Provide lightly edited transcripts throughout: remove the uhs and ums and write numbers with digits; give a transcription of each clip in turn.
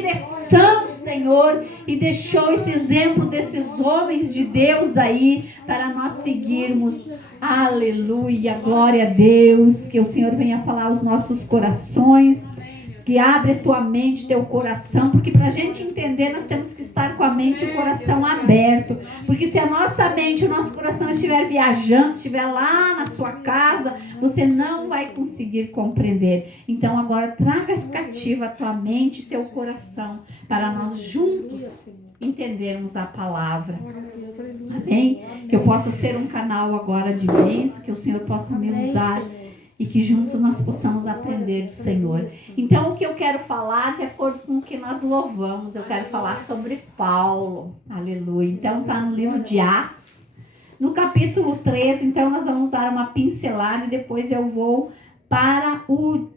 direção do Senhor e deixou esse exemplo desses homens de Deus aí para nós seguirmos. Aleluia, glória a Deus, que o Senhor venha falar aos nossos corações, que abre a tua mente, teu coração, porque para a gente entender nós temos que estar com a mente e o coração aberto, porque se a nossa mente, o nosso coração estiver viajando, estiver lá na sua casa, você não vai conseguir compreender. Então agora traga cativa a tua mente e teu coração, para nós juntos entendermos a palavra. Amém? Que eu possa ser um canal agora de bênção, que o Senhor possa me usar e que juntos nós possamos aprender do Senhor. Então, o que eu quero falar, de acordo com o que nós louvamos, eu quero falar sobre Paulo. Aleluia. Então, está no livro de Atos, no capítulo 13. Então, nós vamos dar uma pincelada e depois eu vou para o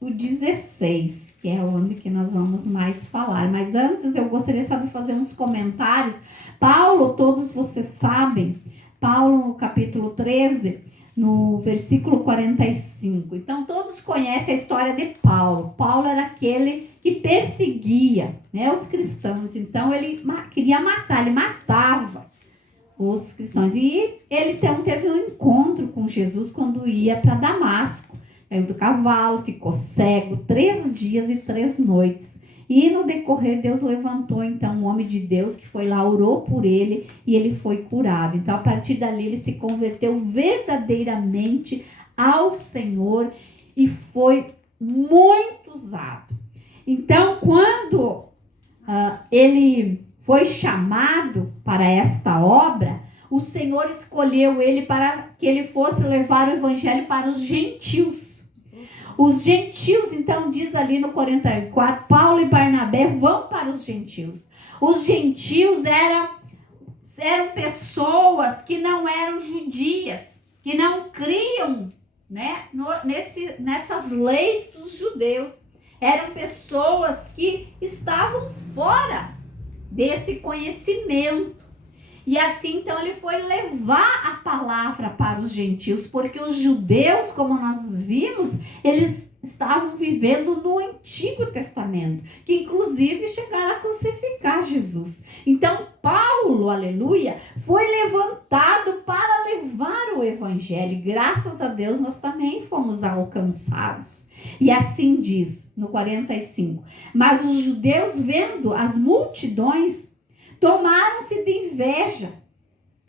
16, que é onde que nós vamos mais falar. Mas antes, eu gostaria só de fazer uns comentários. Paulo, todos vocês sabem, Paulo, no capítulo 13... no versículo 45. Então, todos conhecem a história de Paulo. Paulo era aquele que perseguia, né, os cristãos. Então, ele queria matar, ele matava os cristãos. E ele então teve um encontro com Jesus quando ia para Damasco. Caiu do cavalo, ficou cego 3 dias e 3 noites. E no decorrer, Deus levantou então um homem de Deus que foi lá, orou por ele e ele foi curado. Então, a partir dali, ele se converteu verdadeiramente ao Senhor e foi muito usado. Então, quando ele foi chamado para esta obra, o Senhor escolheu ele para que ele fosse levar o evangelho para os gentios. Os gentios, então, diz ali no 44, Paulo e Barnabé vão para os gentios. Os gentios eram pessoas que não eram judias, que não criam, né, nessas leis dos judeus. Eram pessoas que estavam fora desse conhecimento. E assim, então, ele foi levar a palavra para os gentios, porque os judeus, como nós vimos, eles estavam vivendo no Antigo Testamento, que inclusive chegaram a crucificar Jesus. Então, Paulo, aleluia, foi levantado para levar o evangelho. Graças a Deus, nós também fomos alcançados. E assim diz, no 45, mas os judeus, vendo as multidões, tomaram-se de inveja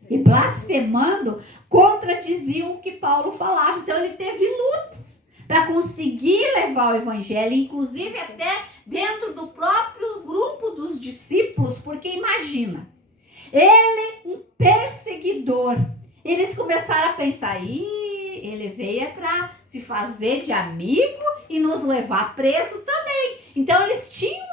e blasfemando, contradiziam o que Paulo falava. Então ele teve lutas para conseguir levar o evangelho, inclusive até dentro do próprio grupo dos discípulos, porque imagina, ele, um perseguidor, eles começaram a pensar, ele veio para se fazer de amigo e nos levar preso também. Então eles tinham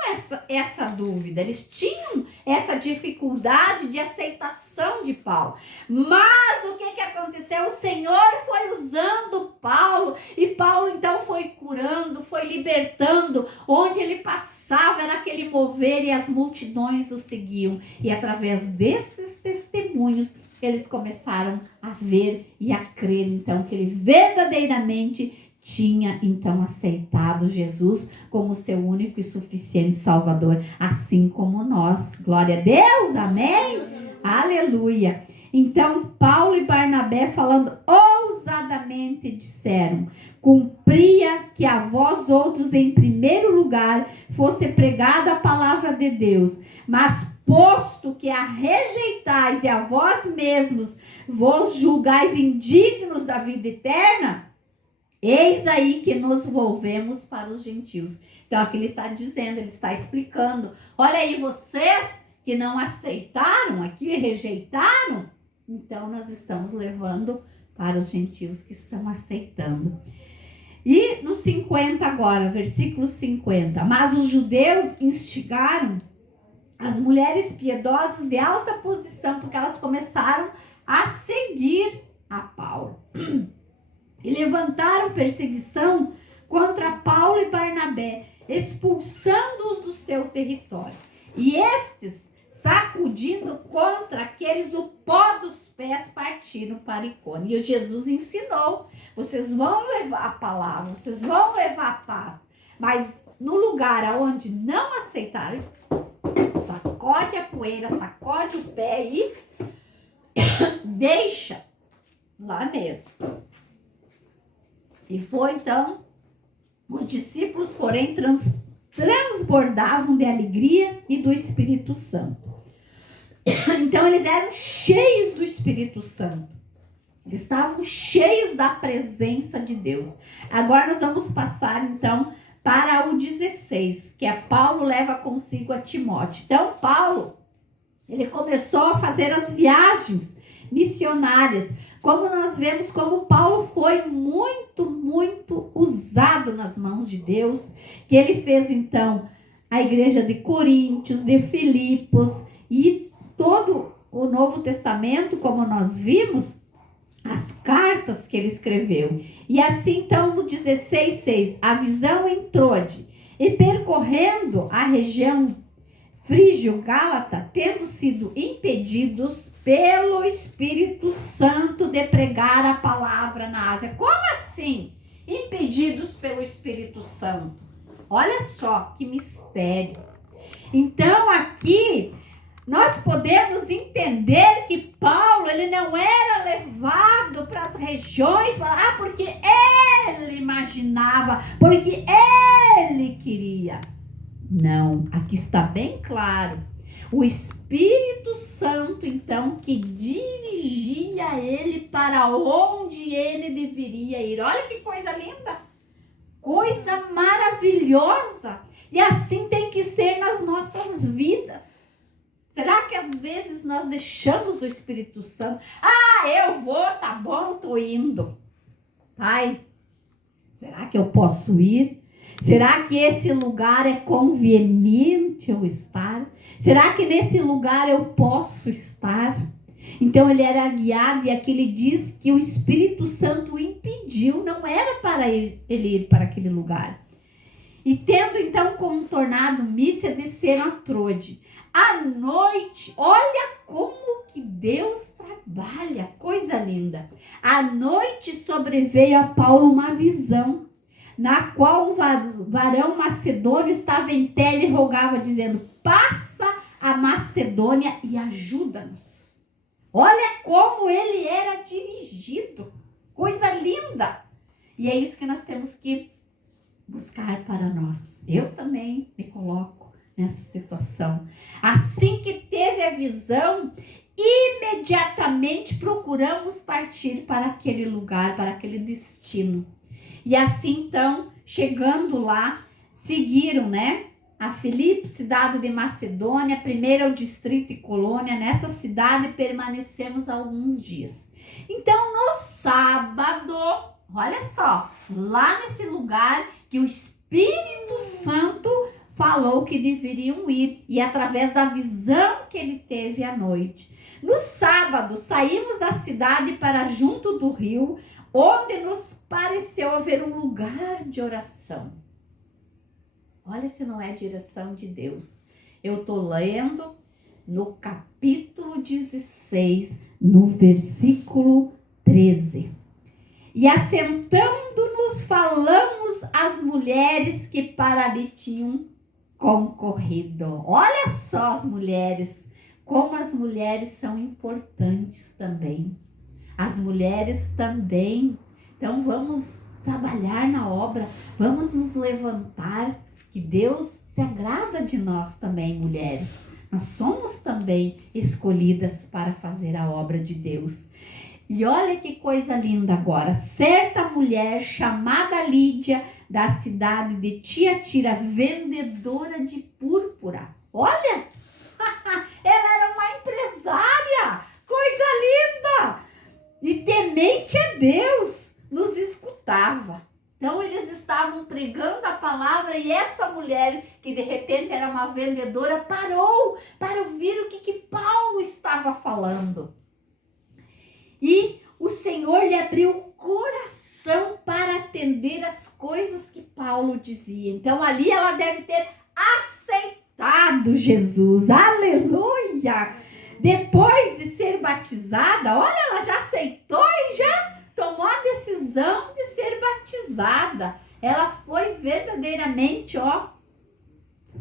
essa dúvida, eles tinham essa dificuldade de aceitação de Paulo. Mas o que aconteceu? O Senhor foi usando Paulo e Paulo então foi curando, foi libertando. Onde ele passava era aquele mover e as multidões o seguiam. E através desses testemunhos eles começaram a ver e a crer então que ele verdadeiramente tinha então aceitado Jesus como seu único e suficiente Salvador, assim como nós. Glória a Deus, amém? Aleluia. Então, Paulo e Barnabé, falando ousadamente, disseram: cumpria que a vós outros, em primeiro lugar, fosse pregada a palavra de Deus, mas posto que a rejeitais e a vós mesmos vos julgais indignos da vida eterna, eis aí que nos volvemos para os gentios. Então aqui ele está dizendo, ele está explicando. Olha aí, vocês que não aceitaram aqui, rejeitaram, então nós estamos levando para os gentios que estão aceitando. E no 50 agora, versículo 50. Mas os judeus instigaram as mulheres piedosas de alta posição, porque elas começaram a seguir a Paulo. E levantaram perseguição contra Paulo e Barnabé, expulsando-os do seu território. E estes, sacudindo contra aqueles o pó dos pés, partiram para Icônio. E Jesus ensinou, vocês vão levar a palavra, vocês vão levar a paz, mas no lugar aonde não aceitaram, sacode a poeira, sacode o pé e deixa lá mesmo. E foi então, os discípulos, porém, transbordavam de alegria e do Espírito Santo. Então eles eram cheios do Espírito Santo. Eles estavam cheios da presença de Deus. Agora nós vamos passar então para o 16, que é Paulo leva consigo a Timóteo. Então Paulo, ele começou a fazer as viagens missionárias. Como nós vemos como Paulo foi muito, muito usado nas mãos de Deus, que ele fez então a igreja de Coríntios, de Filipos e todo o Novo Testamento, como nós vimos, as cartas que ele escreveu. E assim então no 16:6, a visão entrou-de, e percorrendo a região Frígio-Gálata, tendo sido impedidos pelo Espírito Santo de pregar a palavra na Ásia. Como assim? Impedidos pelo Espírito Santo. Olha só que mistério. Então aqui nós podemos entender que Paulo, ele não era levado para as regiões, porque ele imaginava, porque ele queria. Não, aqui está bem claro. O Espírito Santo, então, que dirigia ele para onde ele deveria ir. Olha que coisa linda, coisa maravilhosa. E assim tem que ser nas nossas vidas. Será que às vezes nós deixamos o Espírito Santo? Eu vou, tá bom, tô indo. Pai, será que eu posso ir? Será que esse lugar é conveniente eu estar? Será que nesse lugar eu posso estar? Então ele era guiado, e aqui ele diz que o Espírito Santo o impediu, não era para ele ir para aquele lugar. E tendo então contornado Mísia, desceram a Trode. À noite, olha como que Deus trabalha, coisa linda. À noite sobreveio a Paulo uma visão, na qual um varão macedônio estava em pé e rogava, dizendo: passa a Macedônia e ajuda-nos. Olha como ele era dirigido, coisa linda. E é isso que nós temos que buscar para nós. Eu também me coloco nessa situação. Assim que teve a visão, imediatamente procuramos partir para aquele lugar, para aquele destino. E assim então, chegando lá, seguiram, a Filipe, cidade de Macedônia, primeiro ao distrito e colônia. Nessa cidade permanecemos alguns dias. Então, no sábado, olha só, lá nesse lugar que o Espírito Santo falou que deveriam ir, e através da visão que ele teve à noite. No sábado, saímos da cidade para junto do rio, onde nos pareceu haver um lugar de oração. Olha se não é direção de Deus. Eu estou lendo no capítulo 16, no versículo 13. E assentando-nos, falamos às mulheres que para ali tinham concorrido. Olha só as mulheres, como as mulheres são importantes também. As mulheres também. Então vamos trabalhar na obra, vamos nos levantar, que Deus se agrada de nós também, mulheres. Nós somos também escolhidas para fazer a obra de Deus. E olha que coisa linda agora. Certa mulher chamada Lídia, da cidade de Tiatira, vendedora de púrpura. Olha, ela era uma empresária, coisa linda. E temente a Deus, nos escutava. Então eles estavam pregando a palavra, e essa mulher, que de repente era uma vendedora, parou para ouvir o que Paulo estava falando. E o Senhor lhe abriu o coração para atender as coisas que Paulo dizia. Então ali ela deve ter aceitado Jesus. Aleluia! Depois de ser batizada, olha, ela já aceitou e já tomou a decisão de ser batizada. Ela foi verdadeiramente,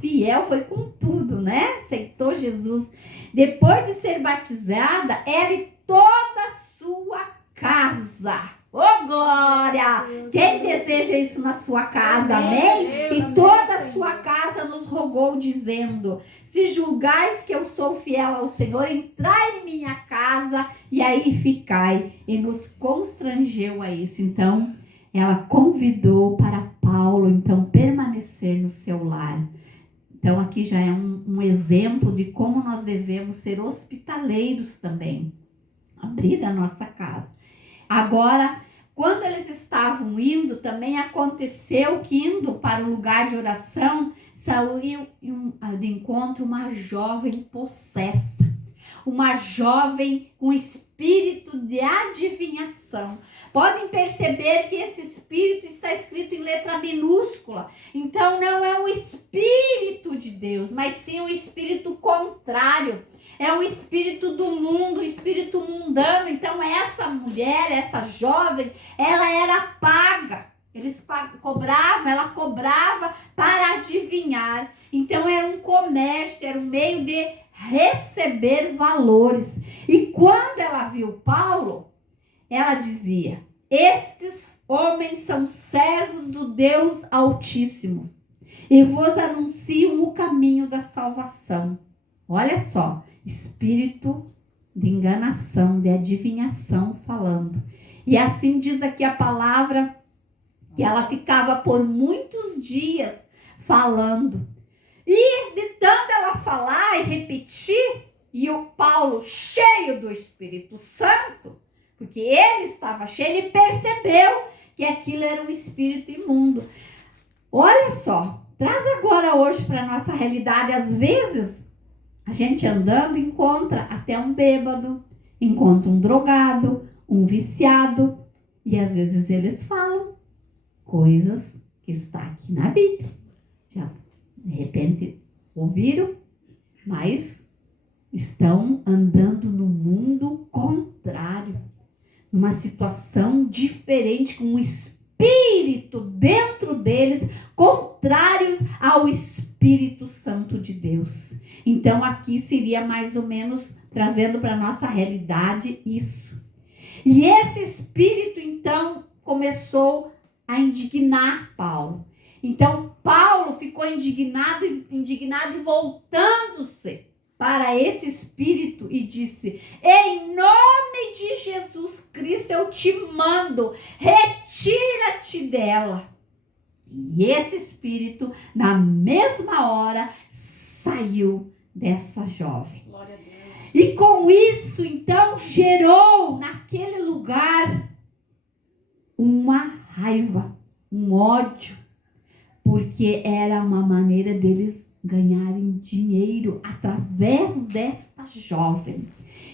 fiel, foi com tudo, né? Aceitou Jesus. Depois de ser batizada, ela e toda a sua casa. Ô, glória! Quem deseja isso na sua casa, amém? E toda a sua casa nos rogou, dizendo: se julgais que eu sou fiel ao Senhor, entrai em minha casa e aí ficai. E nos constrangeu a isso. Então, ela convidou para Paulo, então, permanecer no seu lar. Então, aqui já é um exemplo de como nós devemos ser hospitaleiros também. Abrir a nossa casa. Agora, quando eles estavam indo, também aconteceu que, indo para o lugar de oração, saiu de encontro uma jovem possessa. Uma jovem com espírito de adivinhação. Podem perceber que esse espírito está escrito em letra minúscula. Então não é um espírito de Deus, mas sim um espírito contrário. É um espírito do mundo, um espírito mundano. Então essa mulher, essa jovem, ela era paga. Ela cobrava para adivinhar. Então era um comércio, era um meio de receber valores. E quando ela viu Paulo, ela dizia: estes homens são servos do Deus Altíssimo e vos anunciam o caminho da salvação. Olha só, espírito de enganação, de adivinhação falando. E assim diz aqui a palavra, que ela ficava por muitos dias falando. E de tanto ela falar e repetir, e o Paulo cheio do Espírito Santo, porque ele estava cheio, ele percebeu que aquilo era um espírito imundo. Olha só, traz agora hoje para a nossa realidade. Às vezes, a gente andando encontra até um bêbado, encontra um drogado, um viciado, e às vezes eles falam coisas que está aqui na Bíblia. Já, de repente, ouviram, mas estão andando no mundo contrário. Uma situação diferente, com um espírito dentro deles, contrários ao Espírito Santo de Deus. Então, aqui seria mais ou menos trazendo para a nossa realidade isso. E esse espírito, então, começou a indignar Paulo. Então, Paulo ficou indignado e voltando-se para esse espírito e disse: em nome de Jesus Cristo eu te mando, retira-te dela. E esse espírito, na mesma hora, saiu dessa jovem. Glória a Deus. E com isso, então, gerou naquele lugar uma raiva, um ódio, porque era uma maneira deles ganharem dinheiro através desta jovem.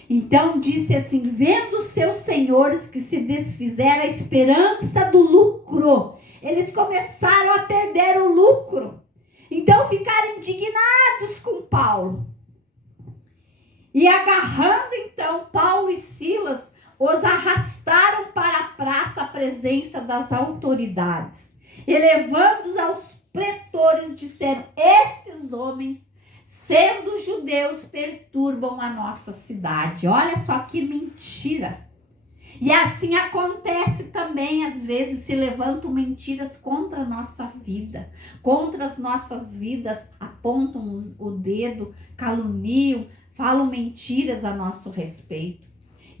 Então disse assim: vendo seus senhores que se desfizeram a esperança do lucro, eles começaram a perder o lucro. Então ficaram indignados com Paulo. E agarrando então Paulo e Silas, os arrastaram para a praça, à presença das autoridades. E levando-os aos pretores, disseram: estes homens, sendo judeus, perturbam a nossa cidade. Olha só que mentira. E assim acontece também, às vezes se levantam mentiras contra a nossa vida, contra as nossas vidas, apontam o dedo, caluniam, falam mentiras a nosso respeito.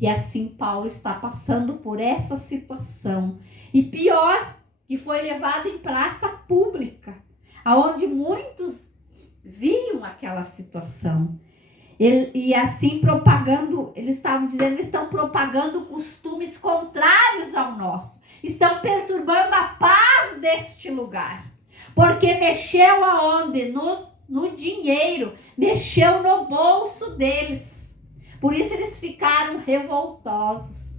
E assim Paulo está passando por essa situação. E pior, que foi levado em praça pública, aonde muitos viam aquela situação. E assim propagando, eles estavam dizendo, eles estão propagando costumes contrários ao nosso. Estão perturbando a paz deste lugar. Porque mexeu aonde? No dinheiro, mexeu no bolso deles. Por isso eles ficaram revoltosos.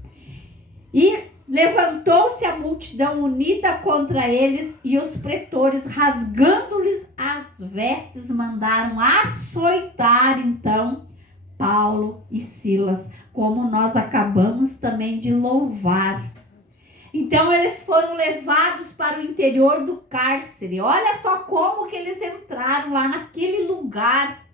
E levantou-se a multidão unida contra eles, e os pretores, rasgando-lhes as vestes, mandaram açoitar então Paulo e Silas, como nós acabamos também de louvar. Então eles foram levados para o interior do cárcere. Olha só como que eles entraram lá naquele lugar.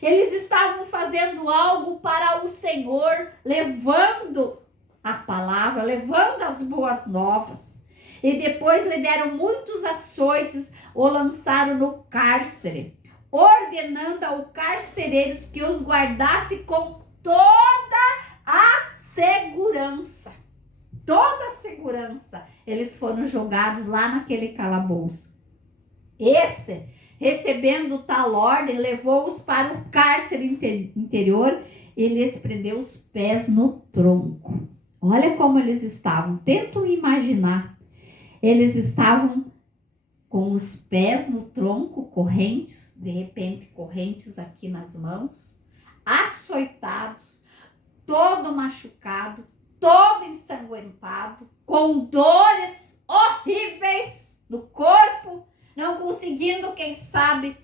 Eles estavam fazendo algo para o Senhor, levando a palavra, levando as boas novas. E depois lhe deram muitos açoites, o lançaram no cárcere, ordenando ao carcereiro que os guardasse com toda a segurança. Toda a segurança. Eles foram jogados lá naquele calabouço. Esse, recebendo tal ordem, levou-os para o cárcere interior e lhes prendeu os pés no tronco. Olha como eles estavam. Tentam imaginar. Eles estavam com os pés no tronco, correntes, de repente correntes aqui nas mãos, açoitados, todo machucado, todo ensanguentado, com dores horríveis no corpo, não conseguindo, quem sabe,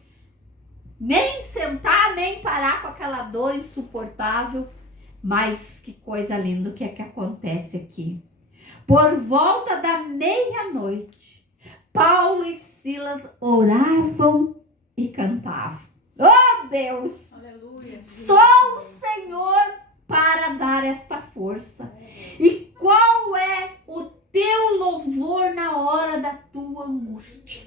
nem sentar, nem parar com aquela dor insuportável. Mas que coisa linda o que é que acontece aqui. Por volta da meia-noite, Paulo e Silas oravam e cantavam. Oh, Deus! Aleluia! Só o Senhor para dar esta força. E qual é o teu louvor na hora da tua angústia?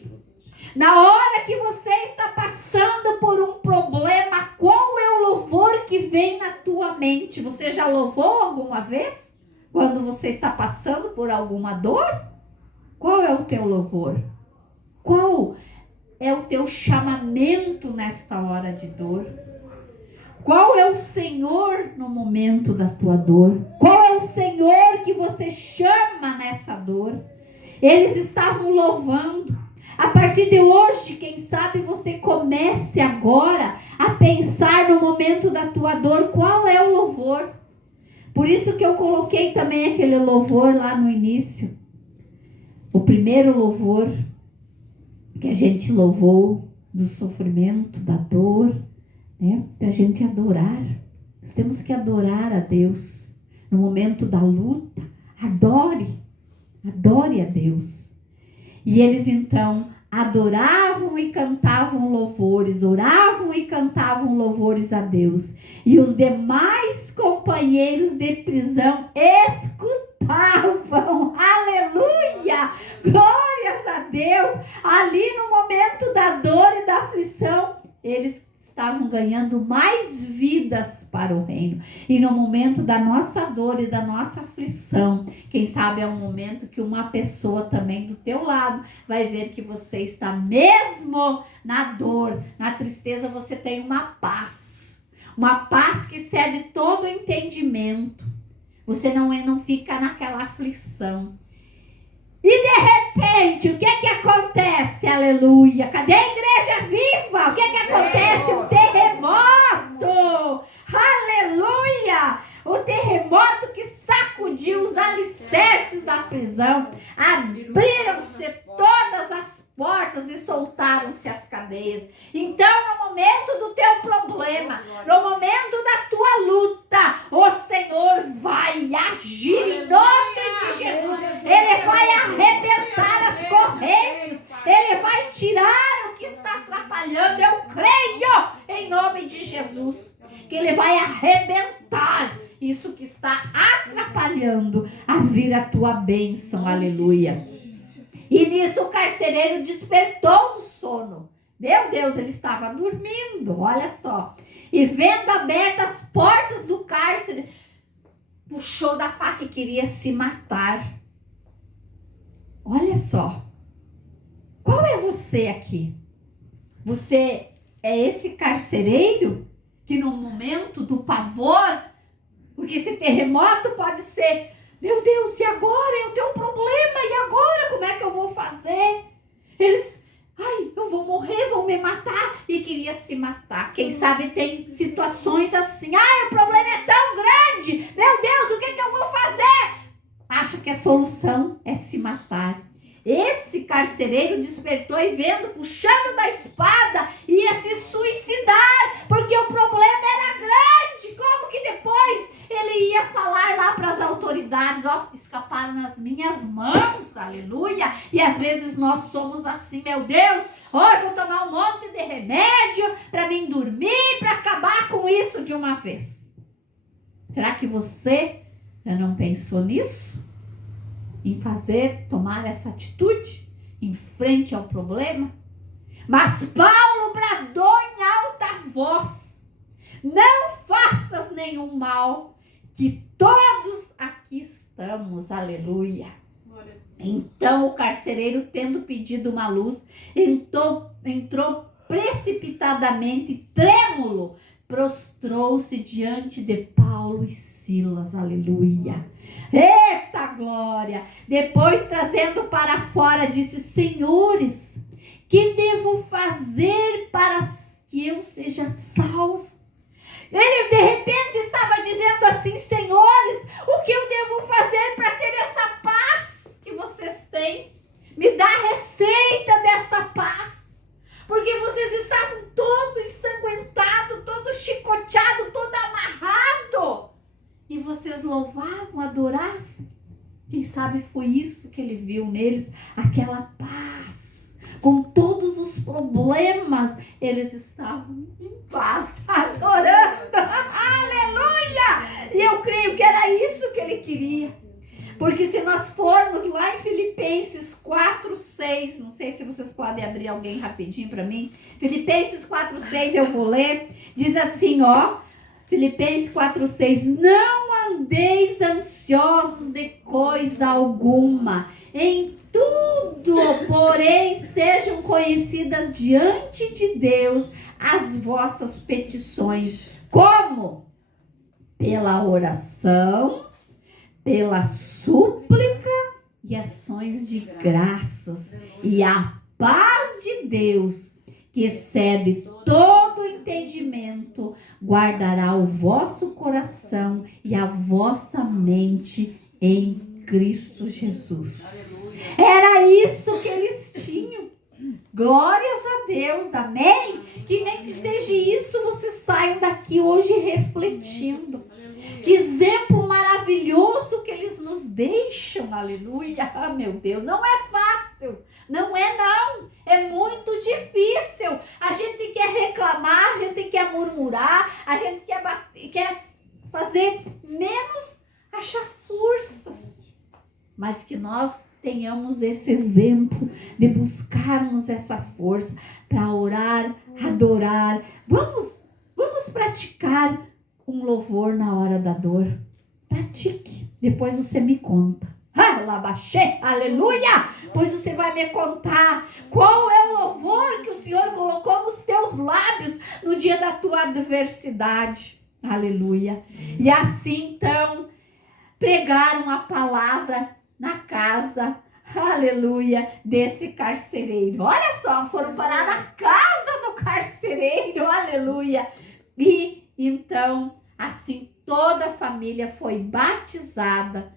Na hora que você está passando por um problema, qual é o louvor que vem na tua mente? Você já louvou alguma vez? Quando você está passando por alguma dor? Qual é o teu louvor? Qual é o teu chamamento nesta hora de dor? Qual é o Senhor no momento da tua dor? Qual é o Senhor que você chama nessa dor? Eles estavam louvando. A partir de hoje, quem sabe você comece agora a pensar no momento da tua dor, qual é o louvor? Por isso que eu coloquei também aquele louvor lá no início. O primeiro louvor que a gente louvou do sofrimento, da dor, né? Para a gente adorar. Nós temos que adorar a Deus. No momento da luta, adore a Deus. E eles então adoravam e cantavam louvores, oravam e cantavam louvores a Deus. E os demais companheiros de prisão escutavam. Aleluia! Glórias a Deus! Ali no momento da dor e da aflição, eles estavam ganhando mais vidas para o reino. E no momento da nossa dor e da nossa aflição, quem sabe é um momento que uma pessoa também do teu lado vai ver que você está mesmo na dor, na tristeza, você tem uma paz que excede todo o entendimento. Você não fica naquela aflição. E de repente, o que é que acontece? Aleluia! Cadê a igreja viva? O que é que acontece? Um terremoto! Aleluia! O terremoto que sacudiu os alicerces da prisão. Abriram-se todas as portas e soltaram-se as cadeias. Então, no momento do teu problema, no momento da tua luta, o Senhor vai agir em nome de Jesus. Ele vai arrebentar as correntes. Ele vai tirar o que está atrapalhando. Eu creio em nome de Jesus que Ele vai arrebentar isso que está atrapalhando a vir a tua bênção. Aleluia. E nisso o carcereiro despertou do sono. Meu Deus, ele estava dormindo, olha só. E vendo abertas as portas do cárcere, puxou da faca e queria se matar. Olha só. Qual é você aqui? Você é esse carcereiro que no momento do pavor, porque esse terremoto pode ser, meu Deus, e agora? Eu tenho um problema, e agora? Como é que eu vou fazer? Eles, eu vou morrer, vão me matar. E queria se matar. Quem sabe tem situações assim, o problema é tão grande, meu Deus, o que eu vou fazer? Acha que a solução é se matar. Esse carcereiro despertou e vendo, puxando da espada, ia se suicidar, porque o problema era grande. Como que depois ele ia falar lá para as autoridades, escaparam nas minhas mãos. vezes nós somos assim, meu Deus, hoje vou tomar um monte de remédio para mim dormir, para acabar com isso de uma vez. Será que você já não pensou nisso? Em tomar essa atitude em frente ao problema? Mas Paulo bradou em alta voz: não faças nenhum mal, que todos aqui estamos, aleluia. Então o carcereiro, tendo pedido uma luz, entrou precipitadamente, trêmulo, prostrou-se diante de Paulo e Silas, aleluia. Eita glória! Depois, trazendo para fora, disse: senhores, que devo fazer para que eu seja salvo? Ele de repente estava dizendo assim: senhores, o que eu devo fazer para ter essa paz que vocês têm? Me dá a receita dessa paz. Porque vocês estavam todo ensanguentado, todo chicoteado, todo amarrado. E vocês louvavam, adoravam. Quem sabe foi isso que ele viu neles, aquela paz. Com todos os problemas, eles estavam em paz, adorando. Aleluia! E eu creio que era isso que ele queria. Porque se nós formos lá em Filipenses 4:6, não sei se vocês podem abrir alguém rapidinho para mim. Filipenses 4:6 eu vou ler. Diz assim, ó. Filipenses 4:6. Não andeis ansiosos de coisa alguma. Em tudo, porém, sejam conhecidas diante de Deus as vossas petições. Como? Pela oração, pela súplica e ações de graças. E a paz de Deus, que excede todo entendimento, guardará o vosso coração e a vossa mente em Cristo Jesus. Era isso que eles tinham. Glórias a Deus, amém? Que nem que seja isso, vocês saiam daqui hoje refletindo. Que exemplo maravilhoso que eles nos deixam, aleluia. Ah, meu Deus, não é fácil, não é não, é muito difícil. A gente quer reclamar, a gente quer murmurar, a gente quer fazer menos, achar forças. Mas que nós tenhamos esse exemplo de buscarmos essa força para orar, adorar. Vamos praticar um louvor na hora da dor. Pratique. Depois você me conta. Aleluia! Pois você vai me contar qual é o louvor que o Senhor colocou nos teus lábios no dia da tua adversidade. Aleluia! E assim então pregaram a palavra na casa, aleluia, desse carcereiro. Olha só, foram parar na casa do carcereiro, aleluia. E então, assim, toda a família foi batizada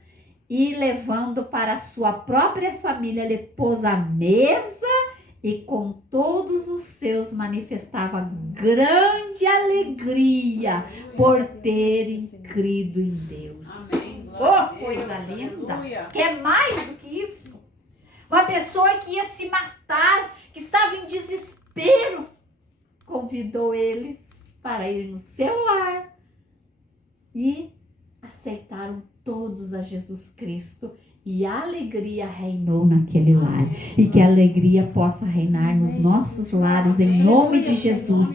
e levando para a sua própria família, ele pôs a mesa e com todos os seus manifestava grande alegria por terem crido em Deus. Amém. Oh, coisa linda! Quer mais do que isso? Uma pessoa que ia se matar, que estava em desespero, convidou eles para ir no seu lar e aceitaram todos a Jesus Cristo. E a alegria reinou naquele lar. E que a alegria possa reinar nos nossos lares, em nome de Jesus.